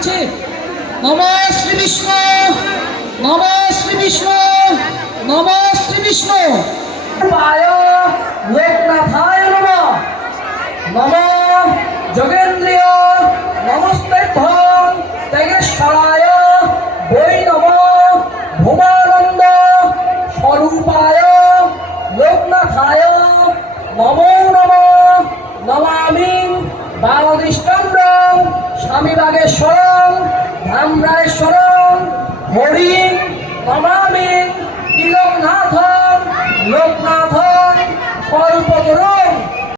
ডাকছে, নমঃ শ্রী বিষ্ণু, নমঃ শ্রী বিষ্ণু, নমঃ শ্রী বিষ্ণু। পায় লোকনাথায় নমঃ, নমঃ যোগেন্দ্রিয় নমস্তেভ্যং তেজেশ্বরায় বৈ নমঃ ভুবানন্দ স্বরূপায় লোকনাথায় নমো নমঃ। নমামি বালদৃষ্টান্তং স্বামী বাগেশ্বরং ধামরায়েশ্বরং হরিং নমামি তিলকনাথং লোকনাথ